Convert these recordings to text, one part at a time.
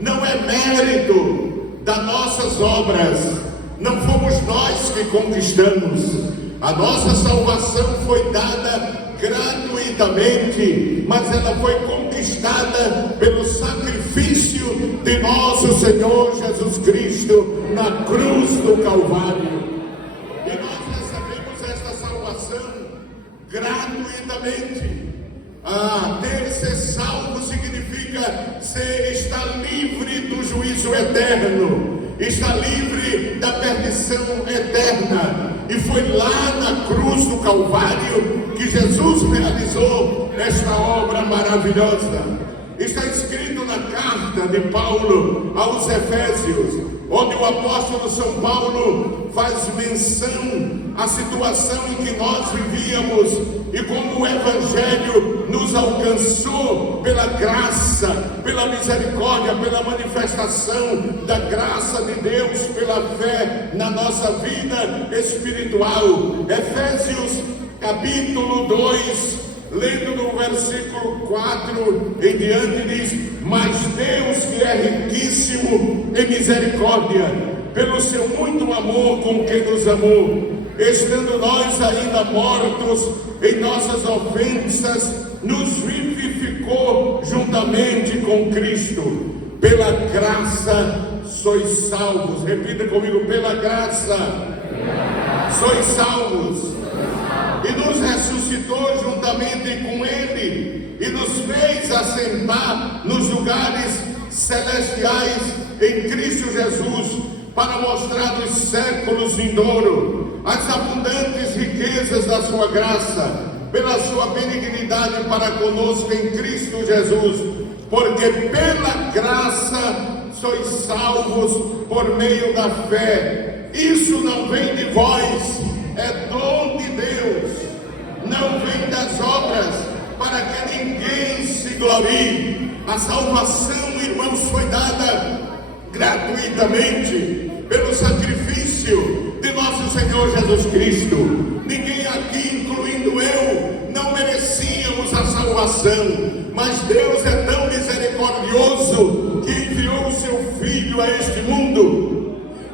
não é mérito das nossas obras, não fomos nós que conquistamos. A nossa salvação foi dada gratuitamente, mas ela foi conquistada pelo sacrifício de nosso Senhor Jesus Cristo na cruz do Calvário. E nós recebemos esta salvação gratuitamente. Ser salvo significa estar livre do juízo eterno, está livre da perdição eterna. E foi lá na cruz do Calvário que Jesus realizou esta obra maravilhosa. Está escrito na carta de Paulo aos Efésios, onde o apóstolo São Paulo faz menção à situação em que nós vivíamos e como o Evangelho nos alcançou pela graça, pela misericórdia, pela manifestação da graça de Deus, pela fé na nossa vida espiritual. Efésios capítulo 2, lendo no versículo 4 em diante, diz: mas Deus, que é riquíssimo em misericórdia, pelo seu muito amor com que nos amou, estando nós ainda mortos em nossas ofensas, nos vivificou juntamente com Cristo. Pela graça sois salvos. Repita comigo: pela graça sois salvos. E nos ressuscitou juntamente com Ele, e nos fez assentar nos lugares celestiais em Cristo Jesus, para mostrar nos séculos vindouros as abundantes riquezas da sua graça, pela sua benignidade para conosco em Cristo Jesus, porque pela graça sois salvos por meio da fé. Isso não vem de vós, é dom de Deus, não vem das obras, para que ninguém se glorie. A salvação, irmãos, foi dada gratuitamente pelo sacrifício de nosso Senhor Jesus Cristo. Ninguém aqui, incluindo eu, não merecíamos a salvação, mas Deus é tão misericordioso que enviou o seu Filho a este mundo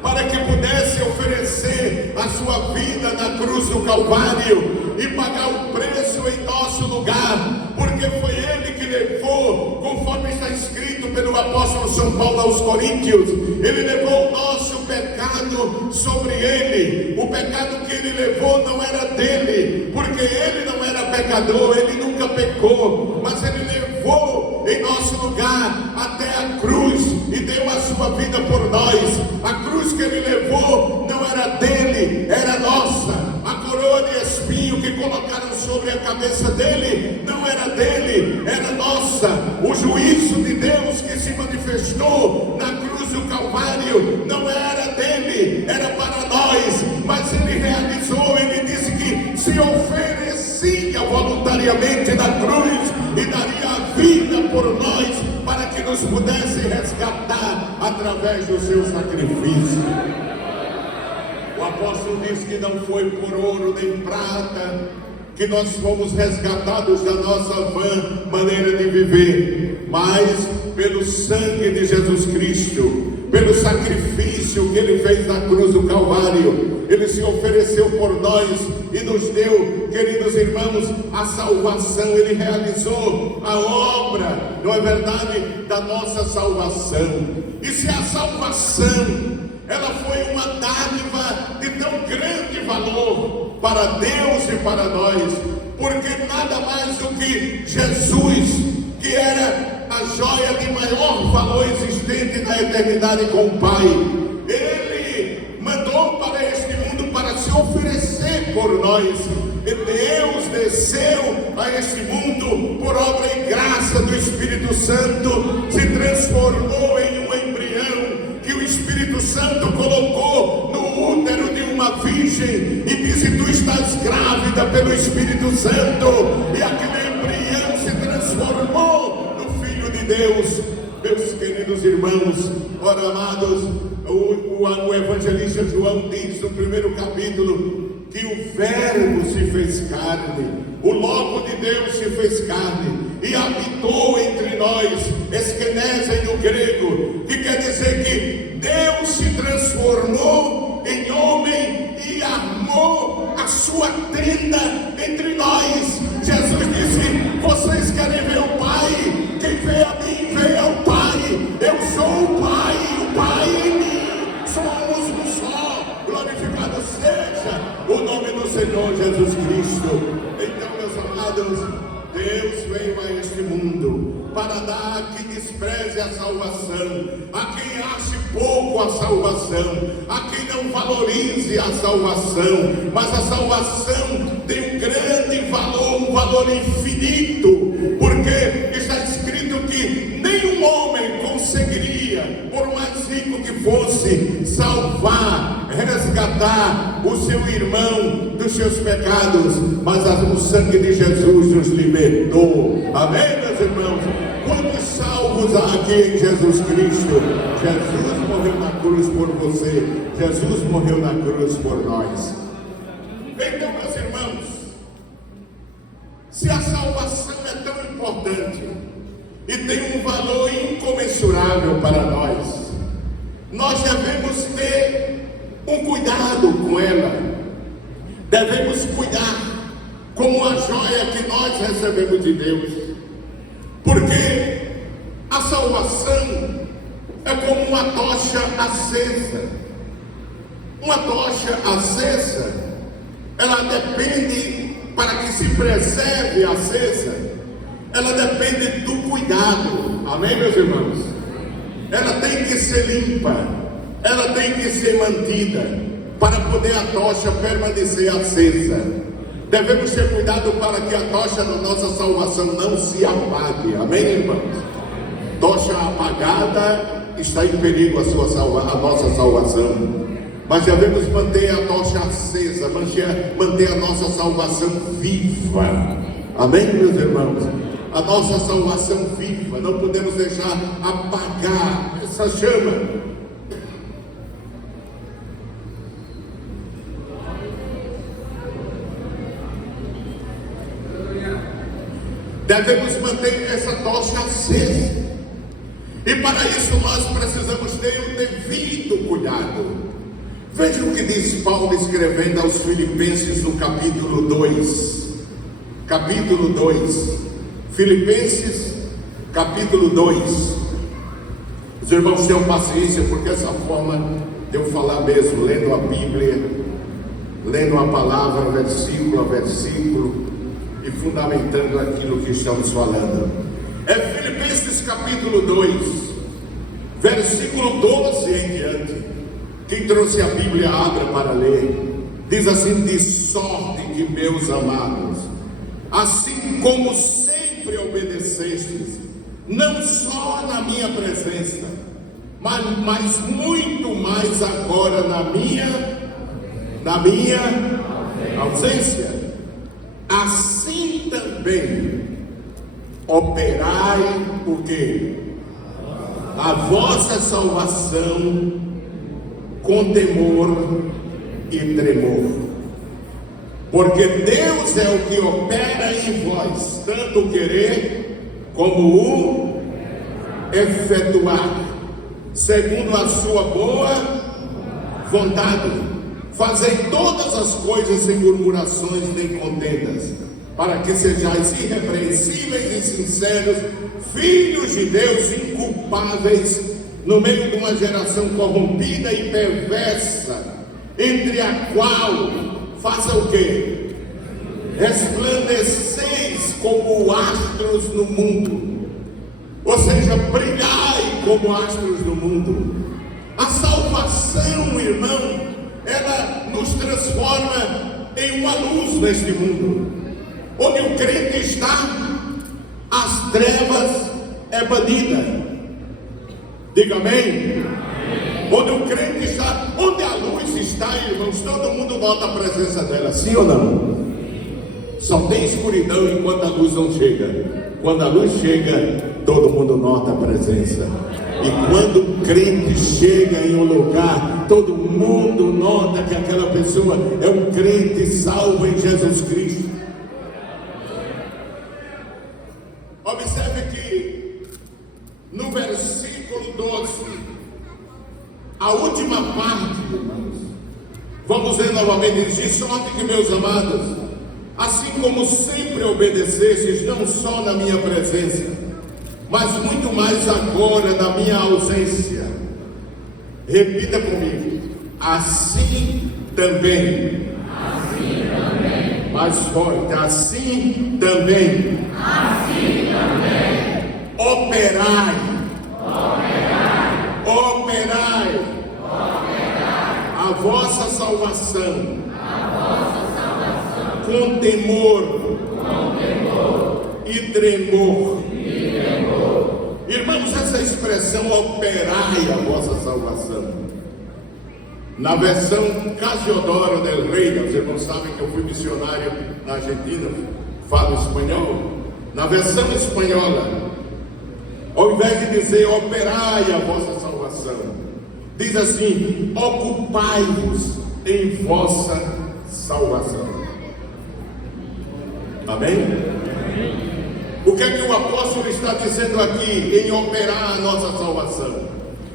para que pudesse oferecer a sua vida na cruz do Calvário e pagar o preço em nosso lugar, porque foi Ele que levou, conforme está escrito pelo apóstolo São Paulo aos Coríntios, Ele levou o nosso pecado sobre Ele. O pecado que Ele levou não era dele, porque Ele não era pecador, Ele nunca pecou, mas Ele levou em nosso lugar até a cruz e deu a sua vida por nós. A cruz que Ele levou não era dele, era nossa. A coroa de espinho que colocaram sobre a cabeça dele não era dele, era nossa. O juízo de Deus que se manifestou na cruz do Calvário não era dele, era para nós, mas Ele realizou. Ele disse que se oferecia voluntariamente na cruz e daria a vida por nós, para que nos pudesse resgatar através do seu sacrifício. O apóstolo diz que não foi por ouro nem prata que nós fomos resgatados da nossa vã maneira de viver, mas pelo sangue de Jesus Cristo, pelo sacrifício que Ele fez na cruz do Calvário. Ele se ofereceu por nós e nos deu, queridos irmãos, a salvação. Ele realizou a obra, não é verdade, da nossa salvação. E se a salvação ela foi uma dádiva de tão grande valor para Deus e para nós, porque nada mais do que Jesus, que era a joia de maior valor existente na eternidade com o Pai, Ele mandou para este mundo para se oferecer por nós. E Deus desceu a este mundo por obra e graça do Espírito Santo, se transformou em um embrião que o Espírito Santo colocou no útero de uma virgem e disse: tu estás grávida pelo Espírito Santo. E aquele embrião se transformou no Filho de Deus. Meus queridos irmãos, ora amados, o evangelista João diz no primeiro capítulo que o Verbo se fez carne, o Logo de Deus se fez carne e habitou entre nós, eskenesen no grego, tremenda entre nós. Jesus disse: vocês querem ver o Pai? Quem vê a mim, vê ao Pai. Eu sou o Pai, o Pai em mim. Somos um só. Glorificado seja o nome do Senhor Jesus Cristo. Então, meus amados, Deus veio a este mundo para dar a quem despreze a salvação, a quem ache pouco a salvação, a quem não valorize a salvação. Mas a salvação tem um grande valor, um valor infinito, porque está escrito que nenhum homem conseguiria, por mais rico que fosse, salvar, resgatar o seu irmão dos seus pecados, mas o sangue de Jesus nos libertou. Amém, meus irmãos? Quantos salvos há aqui em Jesus Cristo? Jesus morreu na cruz por você. Jesus morreu na cruz por nós. Então, meus irmãos, se a salvação é tão importante e tem um valor incomensurável para nós, nós devemos ter um cuidado com ela. Devemos cuidar como a joia que nós recebemos de Deus. Porque a salvação é como uma tocha acesa. Uma tocha acesa, ela depende, para que se preserve acesa, ela depende do cuidado. Amém, meus irmãos? Ela tem que ser limpa, ela tem que ser mantida, para poder a tocha permanecer acesa. Devemos ter cuidado para que a tocha da nossa salvação não se apague. Amém, irmãos? Tocha apagada, está em perigo a nossa salvação. Mas devemos manter a tocha acesa, manter a nossa salvação viva. Amém, meus irmãos? A nossa salvação viva, não podemos deixar apagar essa chama. Devemos manter essa tocha acesa. E para isso nós precisamos ter o devido cuidado. Veja o que diz Paulo escrevendo aos Filipenses no capítulo 2. Capítulo 2. Filipenses, capítulo 2. Os irmãos tenham paciência, porque essa forma de eu falar mesmo, lendo a Bíblia, lendo a palavra versículo a versículo e fundamentando aquilo que estamos falando. É Filipenses capítulo 2, versículo 12 em diante. Quem trouxe a Bíblia, abra para ler. Diz assim: de sorte que, meus amados, assim como sempre obedecestes, não só na minha presença, mas muito mais agora na minha ausência, assim também operai o quê? A vossa salvação com temor e tremor, porque Deus é o que opera em vós, tanto o querer como o efetuar, segundo a sua boa vontade. Fazei todas as coisas sem murmurações nem contendas, para que sejais irrepreensíveis e sinceros, filhos de Deus, inculpáveis, no meio de uma geração corrompida e perversa, entre a qual faça o quê? Resplandeceis como astros no mundo, ou seja, brilhai como astros no mundo. A salvação, irmão, ela nos transforma em uma luz neste mundo. Onde o crente está, as trevas é banida. Diga amém. Onde o crente está, onde a luz está, irmãos, todo mundo nota a presença dela, sim ou não? Só tem escuridão enquanto a luz não chega. Quando a luz chega, todo mundo nota a presença. E quando o crente chega em um lugar, todo mundo nota que aquela pessoa é um crente salvo em Jesus Cristo. Observe que no versículo 12, a última parte, irmãos, vamos ler novamente: de sorte que, meus amados, assim como sempre obedecestes, não só na minha presença, mas muito mais agora na minha ausência. Repita comigo: assim também. Assim também. Mais forte: assim também. Assim também. Operai. Operai. Operai. Operai. A vossa salvação. A vossa salvação. Com temor. Com temor. E tremor. E tremor. Irmãos, essa expressão operai a vossa salvação, na versão Casiodoro del Rey, os irmãos sabem que eu fui missionário na Argentina, falo espanhol. Na versão espanhola, ao invés de dizer operai a vossa salvação, diz assim: ocupai-vos em vossa salvação. Amém? O que é que o apóstolo está dizendo aqui em operar a nossa salvação?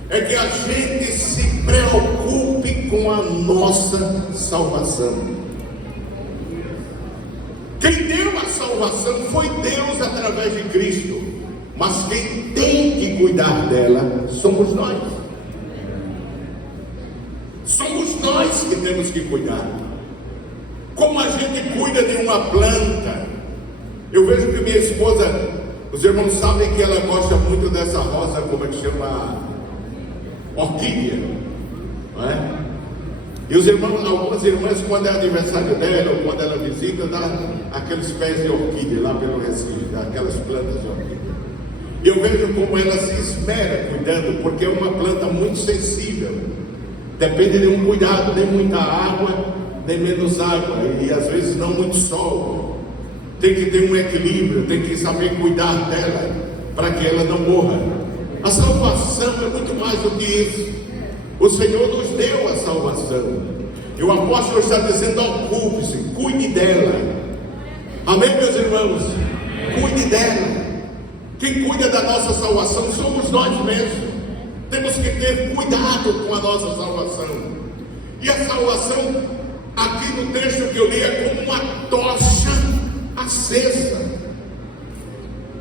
É que a gente se preocupe com a nossa salvação. Quem deu a salvação foi Deus através de Cristo, mas quem tem que cuidar dela somos nós. Somos nós que temos que cuidar. Como a gente cuida de uma planta. Eu vejo que minha esposa, os irmãos sabem que ela gosta muito dessa rosa, como é que chama? Orquídea, não é? E os irmãos, algumas irmãs, quando é aniversário dela, ou quando ela visita, dá aqueles pés de orquídea lá pelo Recife, aquelas plantas de orquídea. E eu vejo como ela se esmera cuidando, porque é uma planta muito sensível. Depende de um cuidado, nem muita água, nem menos água, e às vezes não muito sol. Tem que ter um equilíbrio, tem que saber cuidar dela, para que ela não morra. A salvação é muito mais do que isso. O Senhor nos deu a salvação, e o apóstolo está dizendo: ocupe-se, cuide dela. Amém, meus irmãos? Cuide dela. Quem cuida da nossa salvação somos nós mesmos. Temos que ter cuidado com a nossa salvação. E a salvação, aqui no texto que eu li, é como uma tocha acesa.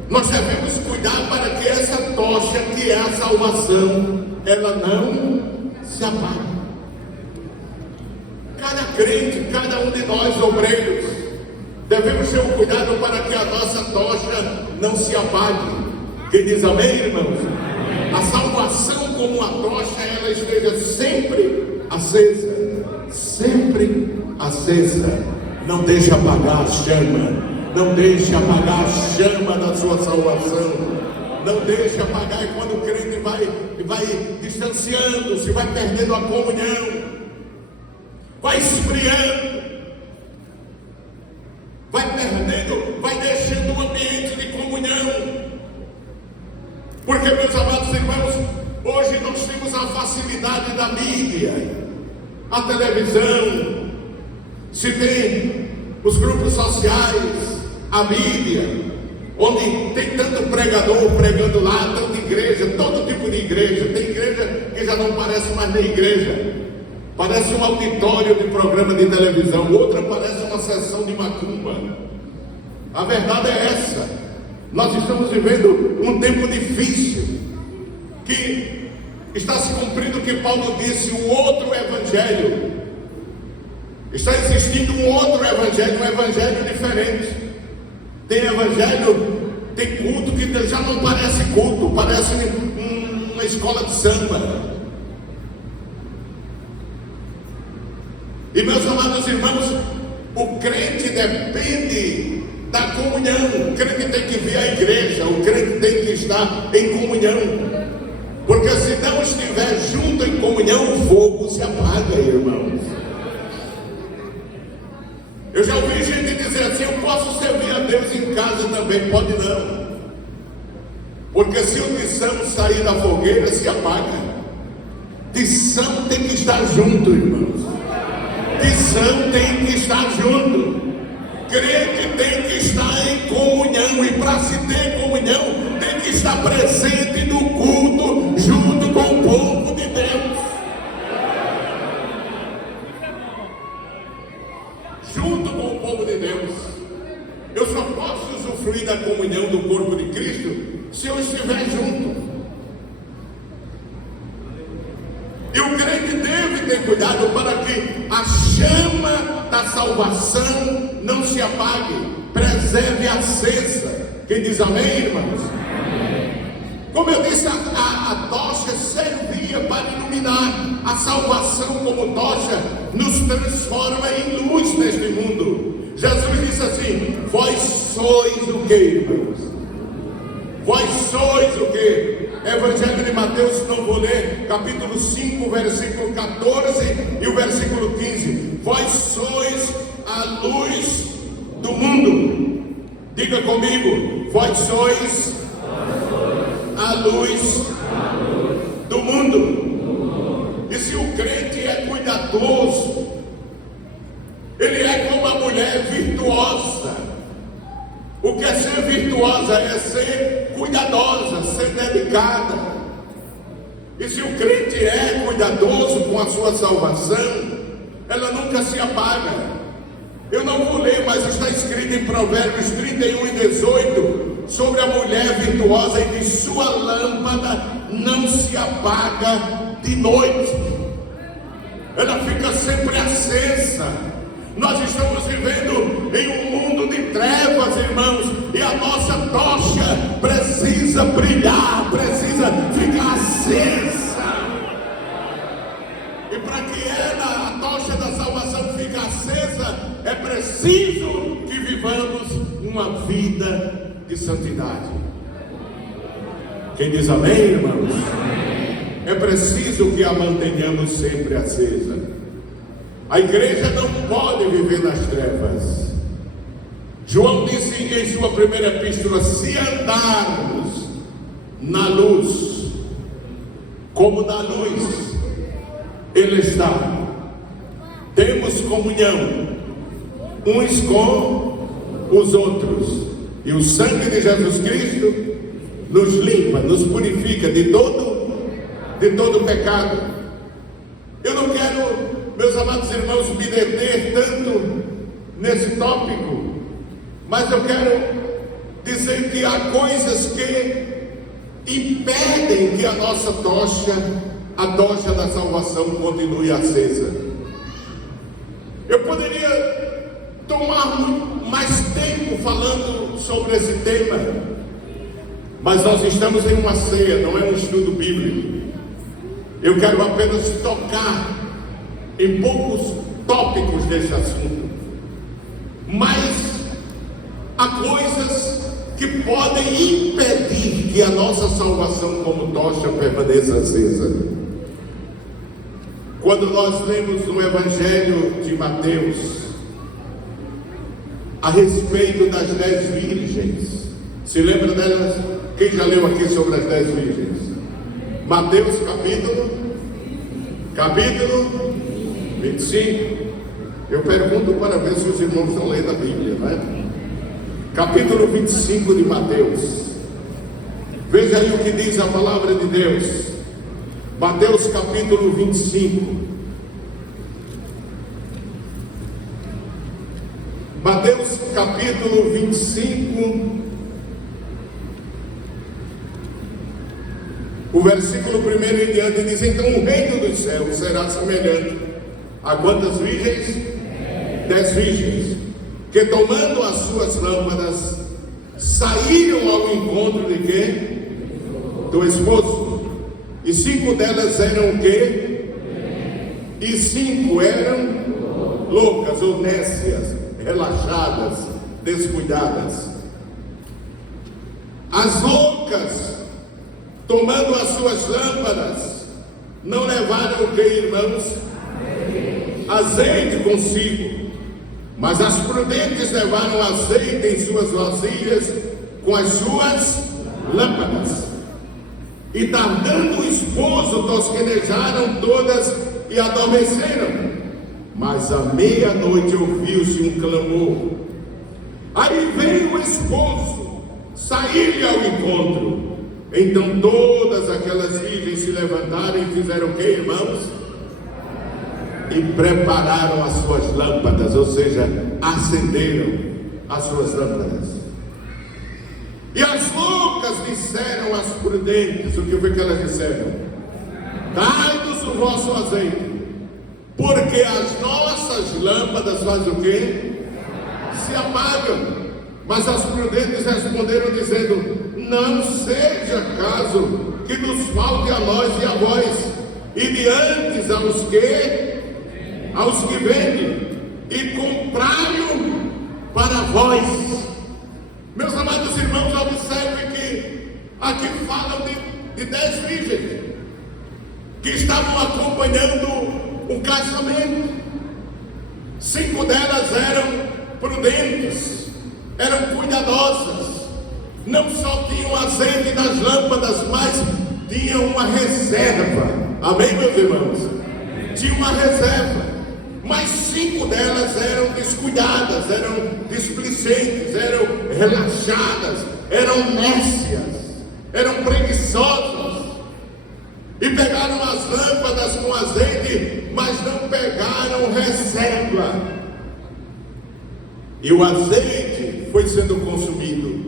Nós devemos cuidar para que essa tocha, que é a salvação, ela não se apague. Cada crente, cada um de nós obreiros, devemos ter um cuidado para que a nossa tocha não se apague. Quem diz amém, irmãos? A salvação, como a tocha, ela esteja sempre acesa. Sempre acesa. Não deixe apagar a chama. Não deixe apagar a chama da sua salvação. Não deixe apagar. E quando o crente vai distanciando-se, vai perdendo a comunhão, vai esfriando, vai perdendo, vai deixando o ambiente de comunhão. Porque, meus amados irmãos, hoje nós temos a facilidade da mídia, a televisão, se tem os grupos sociais, a mídia, onde tem tanto pregador pregando lá, tanta igreja, todo tipo de igreja. Tem igreja que já não parece mais nem igreja, parece um auditório de programa de televisão, outra parece uma sessão de macumba. A verdade é essa. Nós estamos vivendo um tempo difícil, que está se cumprindo o que Paulo disse, um outro evangelho. Está existindo um outro evangelho, um evangelho diferente. Tem evangelho, tem culto que já não parece culto, parece uma escola de samba. E, meus amados irmãos, o crente depende da comunhão. O crente tem que vir à igreja, o crente tem que estar em comunhão, porque se não estiver junto em comunhão, o fogo se apaga, irmãos. Eu já ouvi gente dizer assim: eu posso servir a Deus em casa também. Pode não, porque se o tição sair da fogueira, se apaga. Tição tem que estar junto, irmãos. Tição tem que estar junto. Crente tem que estar em comunhão, e para se ter comunhão, tem que estar presente no culto, junto com o povo de Deus. Junto com o povo de Deus. cuidado para que a chama da salvação não se apague, preserve acesa. Quem diz amém, irmãos? Como eu disse, a tocha servia para iluminar. A salvação como tocha nos transforma em luz neste mundo. Jesus disse assim: vós sois o que, irmãos? Vós sois o que? Evangelho de Mateus, não vou ler, capítulo 5, versículo 14 e o versículo 15. Vós sois a luz do mundo. Diga comigo: vós sois a luz do mundo. E se o crente é cuidadoso, ele é como a mulher virtuosa. O que é ser virtuosa é ser cuidadosa, ser dedicada. E se o crente é cuidadoso com a sua salvação, ela nunca se apaga. Eu não vou ler, mas está escrito em Provérbios 31 e 18 sobre a mulher virtuosa, e diz: sua lâmpada não se apaga de noite, ela fica sempre acesa. Nós estamos vivendo em um mundo de trevas, irmãos, e a nossa tocha precisa brilhar, precisa ficar acesa. E para que ela, a tocha da salvação, fique acesa, é preciso que vivamos uma vida de santidade. Quem diz amém, irmãos? É preciso que a mantenhamos sempre acesa. A igreja não pode viver nas trevas. João disse em sua primeira epístola: se andarmos na luz, como na luz Ele está, temos comunhão uns com os outros, e o sangue de Jesus Cristo nos limpa, nos purifica de todo pecado. Eu não quero, meus amados irmãos, me deter tanto nesse tópico, mas eu quero dizer que há coisas que impedem que a nossa tocha, a tocha da salvação, continue acesa. Eu poderia tomar mais tempo falando sobre esse tema, mas nós estamos em uma ceia, não é um estudo bíblico. Eu quero apenas tocar em poucos tópicos desse assunto, mas há coisas que podem impedir que a nossa salvação como tocha permaneça acesa. Quando nós lemos no Evangelho de Mateus a respeito das 10 virgens, se lembra delas? Quem já leu aqui sobre as 10 virgens? Mateus capítulo 25. Eu pergunto para ver se os irmãos estão lendo a Bíblia, não é? Capítulo 25 de Mateus. Veja aí o que diz a palavra de Deus. Mateus capítulo 25. Mateus capítulo 25. O versículo 1 em diante diz: então o reino dos céus será semelhante a quantas virgens? 10 virgens, que tomando as suas lâmpadas, saíram ao encontro de quê? Do esposo. E 5 delas eram o quê? E 5 eram loucas ou nécias, relaxadas, descuidadas. As loucas, tomando as suas lâmpadas, não levaram o que, irmãos? Azeite consigo. Mas as prudentes levaram azeite em suas vasilhas com as suas lâmpadas. E tardando o esposo, tosquenejaram todas e adormeceram. Mas à meia-noite ouviu-se um clamor. Aí veio o esposo sair-lhe ao encontro. Então todas aquelas virgens se levantaram e fizeram o que, irmãos? E prepararam as suas lâmpadas, ou seja, acenderam as suas lâmpadas. E as loucas disseram às prudentes: o que foi que elas disseram? Dai-nos o vosso azeite, Porque as nossas lâmpadas fazem o quê? Se apagam. Mas as prudentes responderam dizendo: não seja caso que nos falte a nós e a vós, e de antes aos que vendem, e comprai-o para vós. Meus amados irmãos, observem que aqui falam de 10 virgens que estavam acompanhando um casamento. 5 delas eram prudentes, eram cuidadosas, não só tinham azeite nas lâmpadas, mas tinham uma reserva. Amém, meus irmãos? Tinha uma reserva. Mas 5 delas eram descuidadas, eram displicentes, eram relaxadas, eram nécias, eram preguiçosas, e pegaram as lâmpadas com azeite, mas não pegaram reserva, e o azeite foi sendo consumido.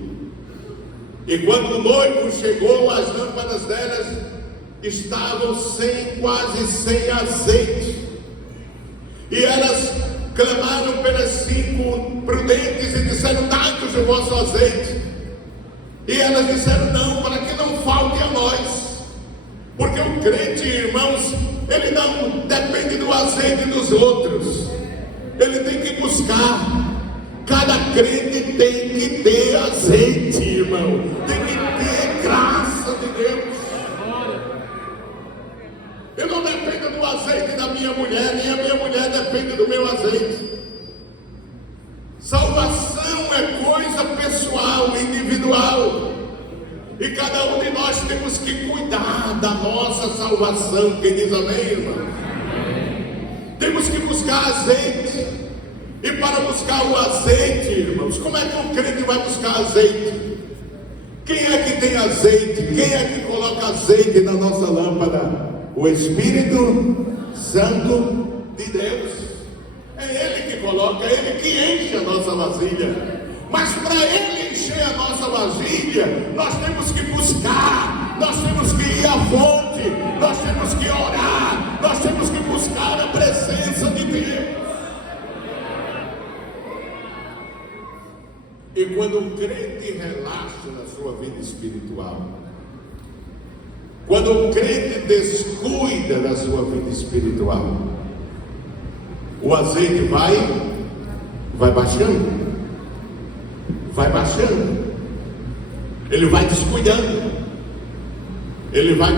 E quando o noivo chegou, as lâmpadas delas estavam quase sem azeite. E elas clamaram pelas 5 prudentes e disseram: dai-nos o vosso azeite. E elas disseram: não, para que não falte a nós. Porque o crente, irmãos, ele não depende do azeite dos outros, ele tem que buscar. Cada crente tem que ter azeite, irmão, tem que ter graça de Deus. Eu não dependo do azeite da minha mulher, nem a minha mulher depende do meu azeite. Salvação é coisa pessoal, individual, e cada um de nós temos que cuidar da nossa salvação. Quem diz amém, irmão? Temos que buscar azeite. E para buscar o azeite, irmãos, como é que um crente vai buscar azeite? Quem é que tem azeite? Quem é que coloca azeite na nossa lâmpada? O Espírito Santo de Deus. É Ele que coloca, é Ele que enche a nossa vasilha. Mas para Ele encher a nossa vasilha, nós temos que buscar, nós temos que ir à fonte, nós temos que orar, nós temos que buscar a presença de Deus. E quando um crente relaxa na sua vida espiritual, quando um crente descuida da sua vida espiritual, o azeite vai baixando, ele vai descuidando, ele vai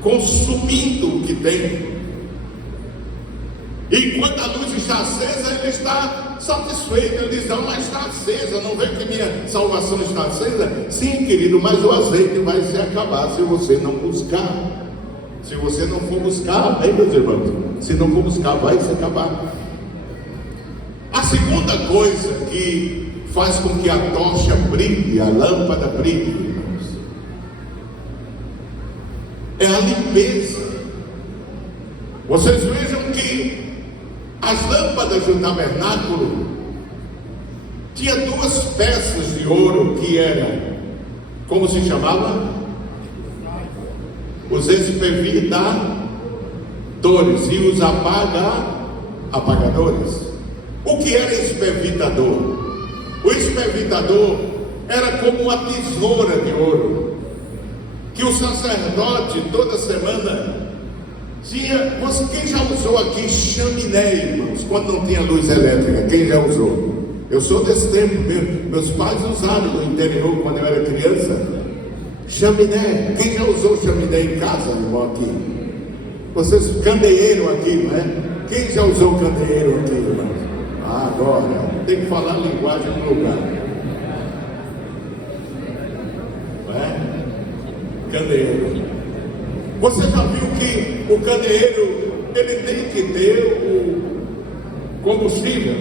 consumindo o que tem. E enquanto a luz está acesa, ele está satisfeito. Ele diz: não, mas está acesa, não vê que minha salvação está acesa? Sim, querido, mas o azeite vai se acabar se você não buscar. Se você não for buscar, amém, meus irmãos? Se não for buscar, vai se acabar. A segunda coisa que faz com que a tocha brilhe, a lâmpada brilhe, irmãos, é a limpeza. Vocês vejam que as lâmpadas do tabernáculo tinha 2 peças de ouro que era, como se chamava? Os espervitadores e os apagadores. O que era espervitador? O espervitador era como uma tesoura de ouro que o sacerdote toda semana tinha. Quem já usou aqui chaminé, irmãos, quando não tinha luz elétrica? Quem já usou? Eu sou desse tempo mesmo. Meus pais usaram no interior quando eu era criança chaminé. Quem já usou chaminé em casa, irmão, aqui? Vocês, candeeiro aqui, não é? Quem já usou candeeiro aqui, irmão? Agora tem que falar a linguagem do lugar, não é? Candeeiro. Você já viu que o candeeiro, ele tem que ter o combustível,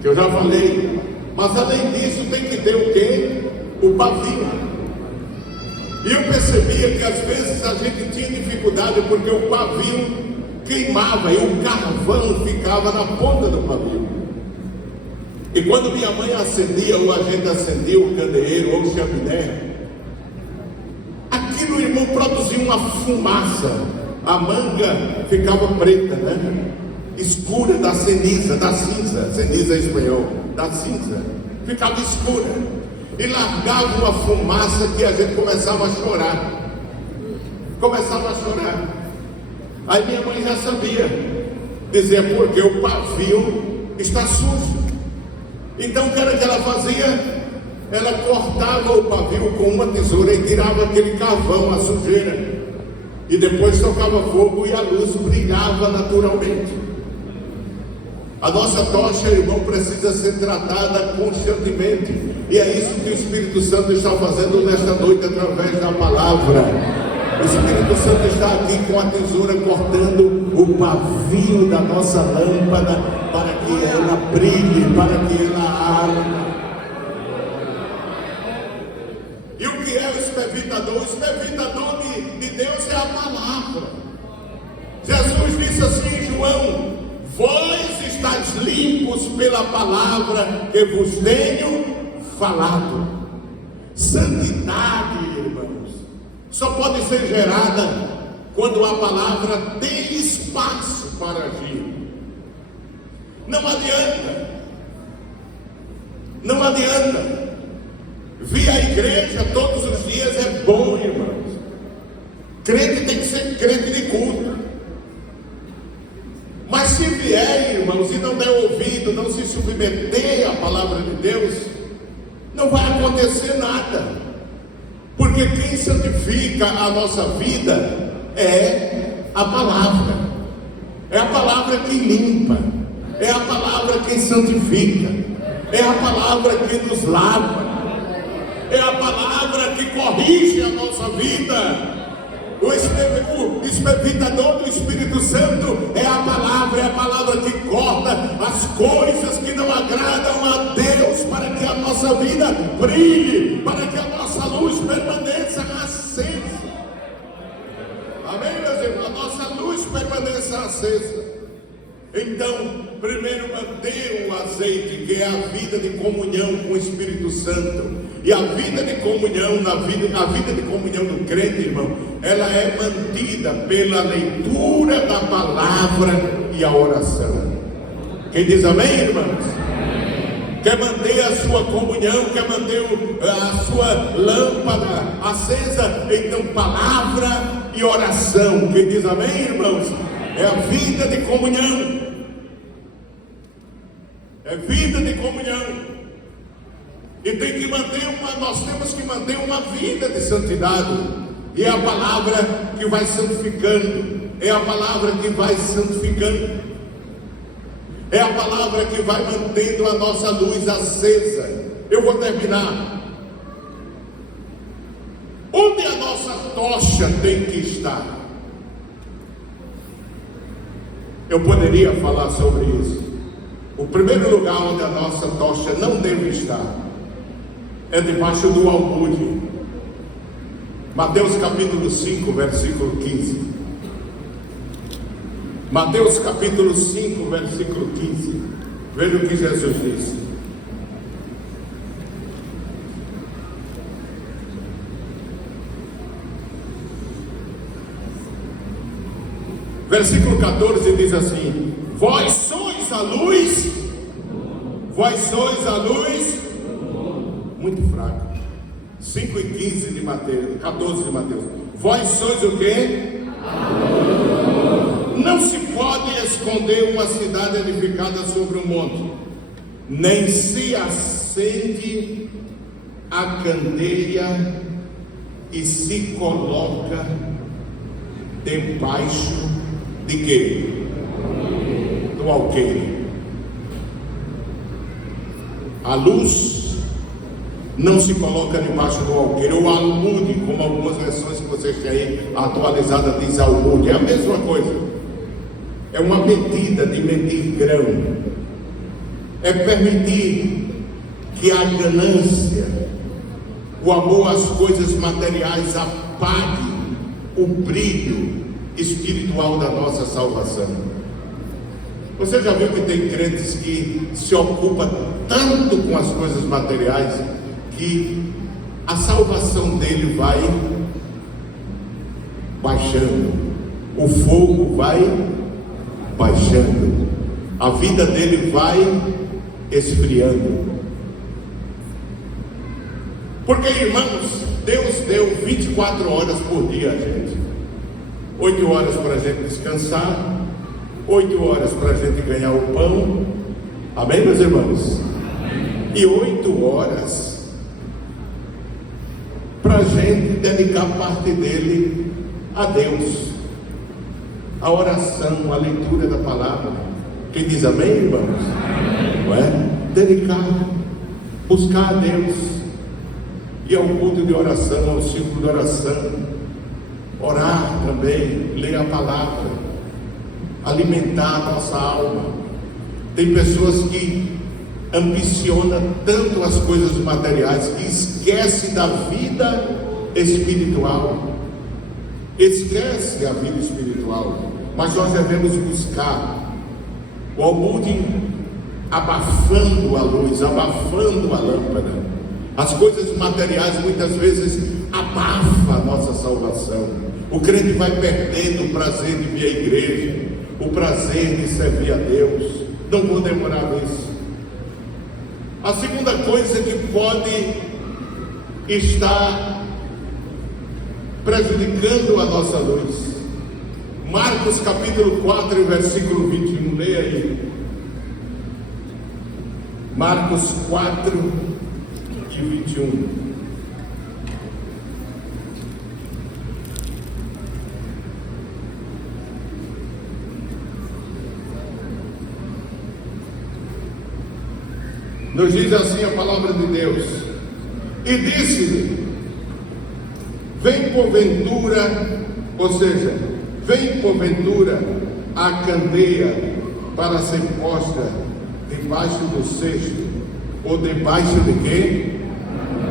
que eu já falei, mas além disso tem que ter o quê? O pavio. E eu percebia que às vezes a gente tinha dificuldade porque o pavio queimava e o carvão ficava na ponta do pavio. E quando minha mãe acendia, ou a gente acendia o candeeiro ou o chaminé, aquilo, irmão, produzia uma fumaça. a manga ficava preta, né? Escura da cinza, ceniza é espanhol, da cinza, ficava escura, e largava uma fumaça que a gente começava a chorar. Aí minha mãe já sabia, dizia, porque o pavio está sujo. Então o que era que ela fazia? Ela cortava o pavio com uma tesoura e tirava aquele carvão, a sujeira, e depois tocava fogo e a luz brilhava naturalmente. A nossa tocha, irmão, precisa ser tratada constantemente, e é isso que o Espírito Santo está fazendo nesta noite através da palavra. O Espírito Santo está aqui com a tesoura cortando o pavio da nossa lâmpada para que ela brilhe, para que ela arda. E o que é o espervitador? O espervitador de Deus é a palavra. Jesus disse assim em João: vós estáis limpos pela palavra que vos tenho falado. Santidade, irmãos, só pode ser gerada quando a palavra tem espaço para agir. Não adianta. Vir à igreja todos os dias é bom, irmãos. Crente tem que ser crente de culto. Mas se vier, irmãos, e não der ouvido, não se submeter à palavra de Deus, não vai acontecer nada. Porque quem santifica a nossa vida é a palavra. É a palavra que limpa. É a palavra que santifica. É a palavra que nos lava. É a palavra que corrige a nossa vida. O espervitador do Espírito Santo é a palavra que corta as coisas que não agradam a Deus, para que a nossa vida brilhe, para que a nossa luz permaneça acesa. Amém, meus irmãos? A nossa luz permaneça acesa. Então, primeiro manter o azeite, que é a vida de comunhão com o Espírito Santo. E a vida de comunhão, a vida de comunhão do crente, irmão, ela é mantida pela leitura da palavra e a oração. Quem diz amém, irmãos? Quer manter a sua comunhão, quer manter a sua lâmpada acesa? Então, palavra e oração. Quem diz amém, irmãos? É a vida de comunhão. É vida de comunhão. E nós temos que manter uma vida de santidade. E é a palavra que vai santificando. É a palavra que vai santificando. É a palavra que vai mantendo a nossa luz acesa. Eu vou terminar. Onde a nossa tocha tem que estar? Eu poderia falar sobre isso. O primeiro lugar onde a nossa tocha não deve estar é debaixo do almude. Mateus capítulo 5, versículo 15. Mateus capítulo 5, versículo 15. Veja o que Jesus disse. Versículo 14 diz assim: vós sois a luz. Vós sois a luz. Muito fraco. 5 e 15 de Mateus, 14 de Mateus. Vós sois o quê? Não se pode esconder uma cidade edificada sobre um monte, nem se acende a candeia e se coloca debaixo de quê? Do alqueire. A luz não se coloca debaixo do alqueire, ou almude, como algumas versões que vocês têm aí atualizada diz almude, é a mesma coisa. É uma medida de medir grão. É permitir que a ganância, o amor às coisas materiais apague o brilho espiritual da nossa salvação. Você já viu que tem crentes que se ocupam tanto com as coisas materiais que a salvação dele vai baixando, o fogo vai baixando, a vida dele vai esfriando. Porque, irmãos, Deus deu 24 horas por dia a gente. 8 horas para a gente descansar, 8 horas para a gente ganhar o pão. Amém, meus irmãos? E 8 horas para a gente dedicar parte dele a Deus, a oração, a leitura da palavra. Quem diz amém, irmãos? Não é? Dedicar, buscar a Deus, ir ao culto de oração, ao círculo de oração, orar também, ler a palavra, alimentar a nossa alma. Tem pessoas que ambicionam tanto as coisas materiais que esquece da vida espiritual, esquece a vida espiritual. Mas nós devemos buscar o almude abafando a luz, abafando a lâmpada. As coisas materiais muitas vezes abafam a nossa salvação. O crente vai perdendo o prazer de vir à igreja, o prazer de servir a Deus. Não vou demorar nisso. A segunda coisa que pode estar prejudicando a nossa luz, Marcos capítulo 4, versículo 21, leia aí. Marcos 4 e 21. Nos diz assim a palavra de Deus: e disse-lhe, vem porventura, ou seja, vem porventura a candeia para ser posta debaixo do cesto, ou debaixo de quê?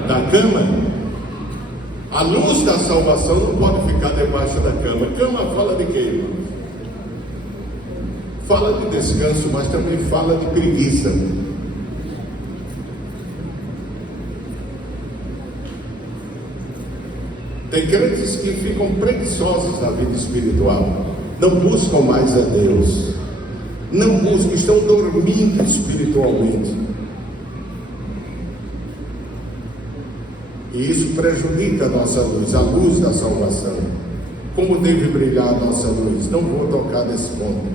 Da cama. A luz da salvação não pode ficar debaixo da cama. Cama fala de quê, irmãos? Fala de descanso, mas também fala de preguiça. Tem crentes que ficam preguiçosos na vida espiritual, não buscam mais a Deus, não buscam, estão dormindo espiritualmente, e isso prejudica a nossa luz, a luz da salvação. Como deve brilhar a nossa luz? Não vou tocar nesse ponto,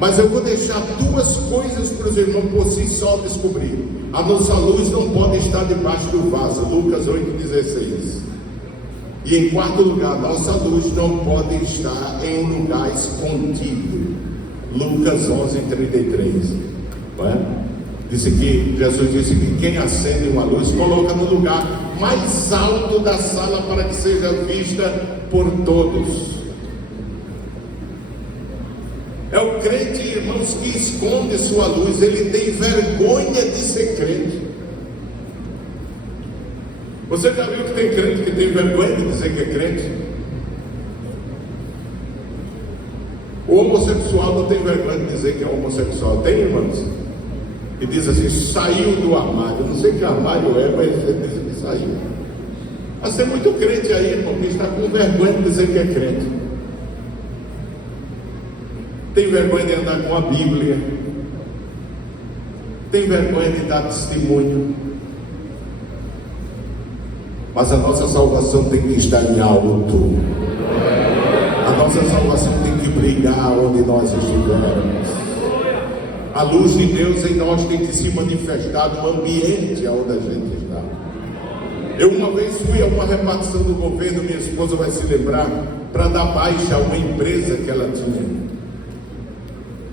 mas eu vou deixar duas coisas para os irmãos por si só descobrir. A nossa luz não pode estar debaixo do vaso, Lucas 8,16. E em quarto lugar, nossa luz não pode estar em um lugar escondido, Lucas 11,33. Não é? Jesus disse que quem acende uma luz coloca no lugar mais alto da sala para que seja vista por todos. É o crente, irmãos, que esconde sua luz, ele tem vergonha de ser crente. Você já viu que tem crente que tem vergonha de dizer que é crente? O homossexual não tem vergonha de dizer que é homossexual. Tem, irmãos? E diz assim, saiu do armário. Não sei que armário é, mas ele diz que saiu. Mas tem muito crente aí, irmão, que está com vergonha de dizer que é crente. Tem vergonha de andar com a Bíblia. Tem vergonha de dar testemunho. Mas a nossa salvação tem que estar em alto. A nossa salvação tem que brilhar onde nós estivermos. A luz de Deus em nós tem que se manifestar no ambiente onde a gente está. Eu uma vez fui a uma repartição do governo, minha esposa vai se lembrar, para dar baixa a uma empresa que ela tinha.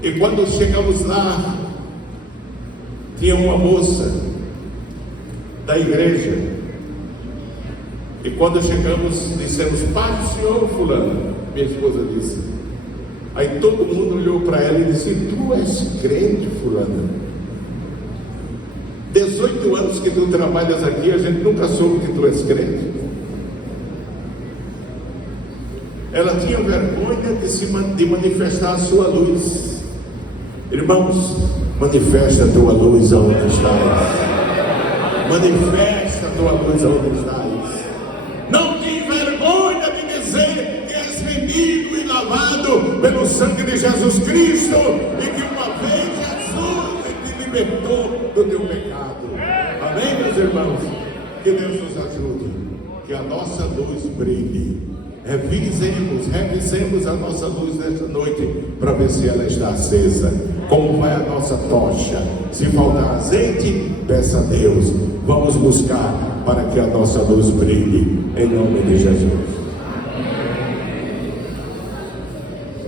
E quando chegamos lá, tinha uma moça da igreja. E quando chegamos, dissemos, paz do Senhor, fulano. Minha esposa disse. Aí todo mundo olhou para ela e disse, tu és crente, fulano? 18 anos que tu trabalhas aqui, a gente nunca soube que tu és crente. Ela tinha vergonha de manifestar a sua luz. Irmãos, manifesta a tua luz aonde estás. Manifesta a tua luz aonde estás. Não tem vergonha de dizer que és rendido e lavado pelo sangue de Jesus Cristo e que uma vez Jesus te libertou do teu pecado. Amém, meus irmãos? Que Deus nos ajude, que a nossa luz brilhe. Revisemos a nossa luz nesta noite para ver se ela está acesa. Como vai a nossa tocha? Se faltar azeite, peça a Deus. Vamos buscar para que a nossa luz brilhe, em nome de Jesus.